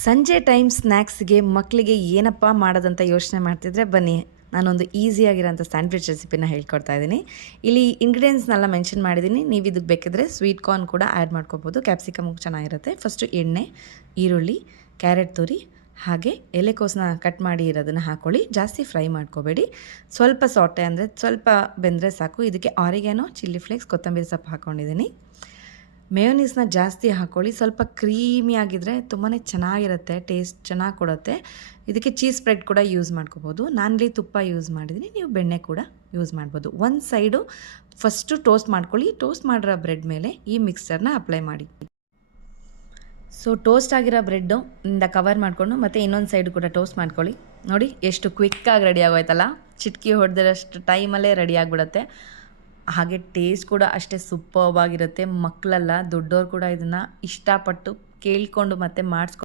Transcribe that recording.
ಸಂಜೆ ಟೈಮ್ ಸ್ನ್ಯಾಕ್ಸ್ಗೆ ಮಕ್ಕಳಿಗೆ ಏನಪ್ಪ ಮಾಡೋದಂತ ಯೋಚನೆ ಮಾಡ್ತಿದ್ರೆ ಬನ್ನಿ ನಾನೊಂದು ಈಸಿಯಾಗಿರೋಂಥ ಸ್ಯಾಂಡ್ವಿಚ್ ರೆಸಿಪಿನ ಹೇಳ್ಕೊಡ್ತಾ ಇದ್ದೀನಿ. ಇಲ್ಲಿ ಇಂಗ್ರೀಡಿಯೆಂಟ್ಸ್ನೆಲ್ಲ ಮೆನ್ಷನ್ ಮಾಡಿದ್ದೀನಿ. ನೀವು ಇದಕ್ಕೆ ಬೇಕಿದ್ರೆ ಸ್ವೀಟ್ ಕಾರ್ನ್ ಕೂಡ ಆ್ಯಡ್ ಮಾಡ್ಕೋಬೋದು. ಕ್ಯಾಪ್ಸಿಕಮ್ ಚೆನ್ನಾಗಿರುತ್ತೆ. ಫಸ್ಟು ಎಣ್ಣೆ, ಈರುಳ್ಳಿ, ಕ್ಯಾರೆಟ್ ತುರಿ ಹಾಗೆ ಎಲೆಕೋಸನ್ನ ಕಟ್ ಮಾಡಿ ಇರೋದನ್ನು ಹಾಕ್ಕೊಳ್ಳಿ. ಜಾಸ್ತಿ ಫ್ರೈ ಮಾಡ್ಕೋಬೇಡಿ. ಸ್ವಲ್ಪ ಸಾಟೆ ಅಂದರೆ ಸ್ವಲ್ಪ ಬೆಂದರೆ ಸಾಕು. ಇದಕ್ಕೆ ಆರಿಗ್ಯಾನೋ, ಚಿಲ್ಲಿ ಫ್ಲೇಕ್ಸ್, ಕೊತ್ತಂಬರಿ ಸೊಪ್ಪು ಹಾಕ್ಕೊಂಡಿದ್ದೀನಿ. ಮೇಯೋನೀಸ್ನ ಜಾಸ್ತಿ ಹಾಕ್ಕೊಳ್ಳಿ. ಸ್ವಲ್ಪ ಕ್ರೀಮಿಯಾಗಿದ್ದರೆ ತುಂಬಾ ಚೆನ್ನಾಗಿರುತ್ತೆ, ಟೇಸ್ಟ್ ಚೆನ್ನಾಗಿ ಕೊಡುತ್ತೆ. ಇದಕ್ಕೆ ಚೀಸ್ ಸ್ಪ್ರೆಡ್ ಕೂಡ ಯೂಸ್ ಮಾಡ್ಕೋಬೋದು. ನಾನಿಲ್ಲಿ ತುಪ್ಪ ಯೂಸ್ ಮಾಡಿದ್ದೀನಿ, ನೀವು ಬೆಣ್ಣೆ ಕೂಡ ಯೂಸ್ ಮಾಡ್ಬೋದು. ಒಂದು ಸೈಡು ಫಸ್ಟು ಟೋಸ್ಟ್ ಮಾಡ್ಕೊಳ್ಳಿ. ಟೋಸ್ಟ್ ಮಾಡಿರೋ ಬ್ರೆಡ್ ಮೇಲೆ ಈ ಮಿಕ್ಸ್ಚರ್ನ ಅಪ್ಲೈ ಮಾಡಿ. ಸೊ ಟೋಸ್ಟ್ ಆಗಿರೋ ಬ್ರೆಡ್ಡು ಇಂದ ಕವರ್ ಮಾಡಿಕೊಂಡು ಮತ್ತು ಇನ್ನೊಂದು ಸೈಡು ಕೂಡ ಟೋಸ್ಟ್ ಮಾಡ್ಕೊಳ್ಳಿ. ನೋಡಿ ಎಷ್ಟು ಕ್ವಿಕ್ಕಾಗಿ ರೆಡಿ ಆಗೋಯ್ತಲ್ಲ. ಚಿಟಕಿ ಹೊಡೆದಿರೋಷ್ಟು ಟೈಮಲ್ಲೇ ರೆಡಿ ಆಗಿಬಿಡುತ್ತೆ. ಹಾಗೆ ಟೇಸ್ಟ್ ಕೂಡ ಅಷ್ಟೇ ಸೂಪರ್ಬ್ ಆಗಿರುತ್ತೆ. ಮಕ್ಕಳೆಲ್ಲ ದೊಡ್ಡವ್ರು ಕೂಡ ಇದನ್ನು ಇಷ್ಟಪಟ್ಟು ಕೇಳಿಕೊಂಡು ಮತ್ತು ಮಾಡಿಸ್ಕೊಂಡು